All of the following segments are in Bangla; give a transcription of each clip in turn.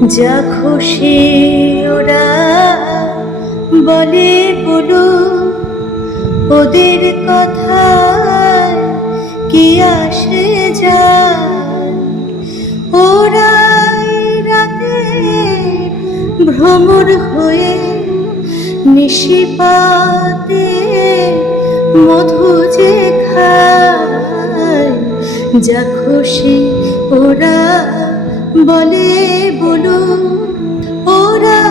যা খুশি ওরা বলে বলো, ওদের কথায় কি আসে যায়। ওরাই রাতে ভ্রমর হয়ে নিশিপাতে মধু যে খায়। যা খুশি ওরা বলে বলো, ওরা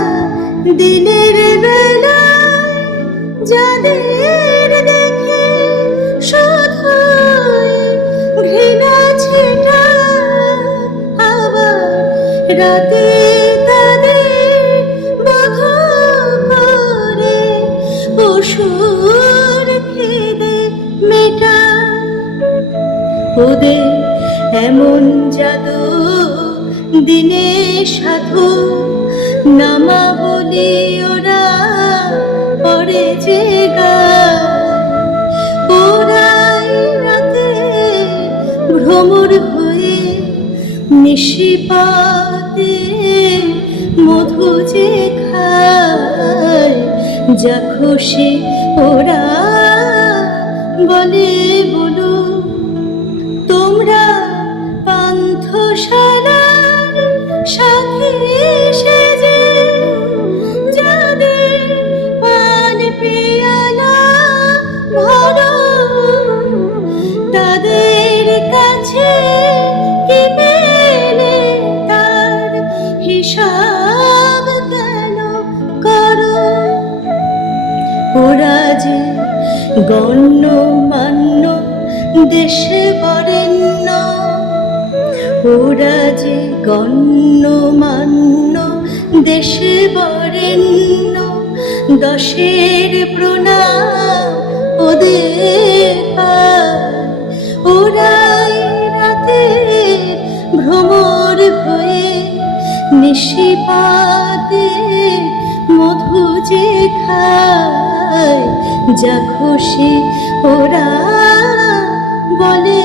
দিনের বেলায় যাদের দেখে শুধুই ঘৃণা ছেটায়, আবার রাতে তাদের বধূ করে পশুর খিদে মেটায়। ওদের এমন জাদু দিনে সাধু নামা বলি ওরা পরে যে গায়। ওরাই রাতে ভ্রমর হয়ে নিশিপাতে মধু যে খায়। যা খুশি ওরা বলে বলো, তোমরা পান্থশালার সাথী সেজে যাদের পান পেয়ালা ভরো, তাদের কাছে কি পেলে তার হিসাব কেন করো। ওরা যে গণ্যমান্য দেশে বরেণ্য, ওরা যে গণ্যমান্য দেশে বরেণ্য। দশের প্রণাম ওদের পায়। ওরাই রাতে ভ্রমর হয়ে নিশিপাতে মধু যে খায়। যা খুশি ওরা বলে